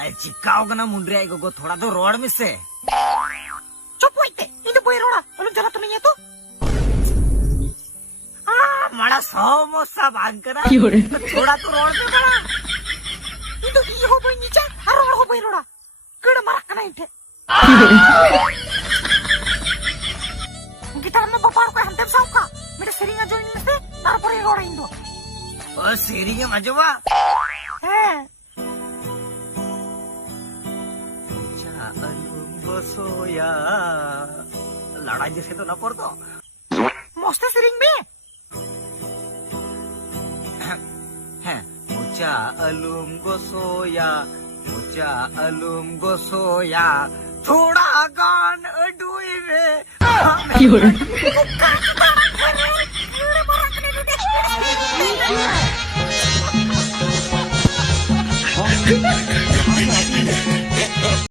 अरे चिक्काओ का ना मुंडरी आई को थोड़ा तो रोड में से चुप होइते ಇದು बोई रोड़ा अरे जरा तो नहीं है तो मड़ा समोसा भाग करा थोड़ा तो रोड में बड़ा ಇದು ಈ हो बोई नीचे अरे हो बोई रोड़ा कड़ मारा कना इथे गिटार में बपार को हम देव साहब का मेरे सेरिंगा जो इन से तार पर ये रोड़ा इंदो ओ सेरी के मजवा है सोया लड़ाई जैसे तो ना पड़ दो मस्त सेरिंग में मुचा अलूम गोसोया थोड़ा गान अडुई में